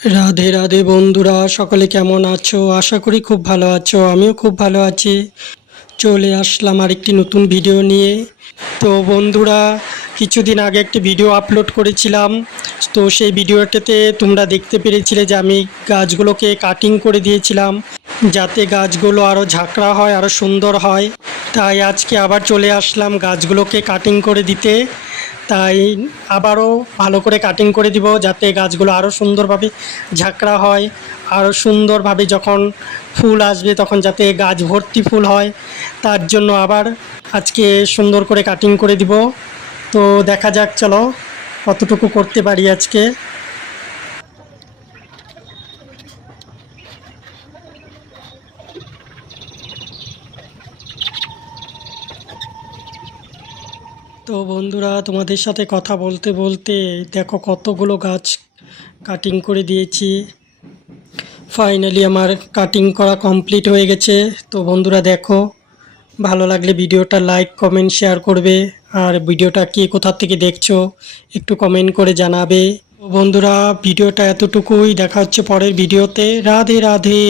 রাধে রাধে বন্ধুরা, সকলে কেমন আছো? আশা করি খুব ভালো আছো। আমিও খুব ভালো আছি। চলে আসলাম আরেকটি নতুন ভিডিও নিয়ে। তো বন্ধুরা, কিছুদিন আগে একটি ভিডিও আপলোড করেছিলাম। তো সেই ভিডিওটাতে তোমরা দেখতে পেরেছিলে যে আমি গাছগুলোকে কাটিং করে দিয়েছিলাম, যাতে গাছগুলো আরও ঝাঁকড়া হয়, আরও সুন্দর হয়। তাই আজকে আবার চলে আসলাম গাছগুলোকে কাটিং করে দিতে। তাই আবারও ভালো করে কাটিং করে দিব, যাতে গাছগুলো আরও সুন্দরভাবে ঝাঁকড়া হয়, আরও সুন্দরভাবে যখন ফুল আসবে তখন যাতে গাছ ভর্তি ফুল হয়, তার জন্য আবার আজকে সুন্দর করে কাটিং করে দিব। তো দেখা যাক, চলো কতটুকু করতে পারি আজকে। তো বন্ধুরা, তোমাদের সাথে কথা বলতে বলতে দেখো কতগুলো গাছ কাটিং করে দিয়েছি। ফাইনালি আমার কাটিং করা কমপ্লিট হয়ে গেছে। তো বন্ধুরা দেখো, ভালো লাগলে ভিডিওটা লাইক কমেন্ট শেয়ার করবে। আর ভিডিওটা কে কোথা থেকে দেখছো একটু কমেন্ট করে জানাবে। তো বন্ধুরা, ভিডিওটা এতটুকুই। দেখা হচ্ছে পরের ভিডিওতে। রাধে রাধে।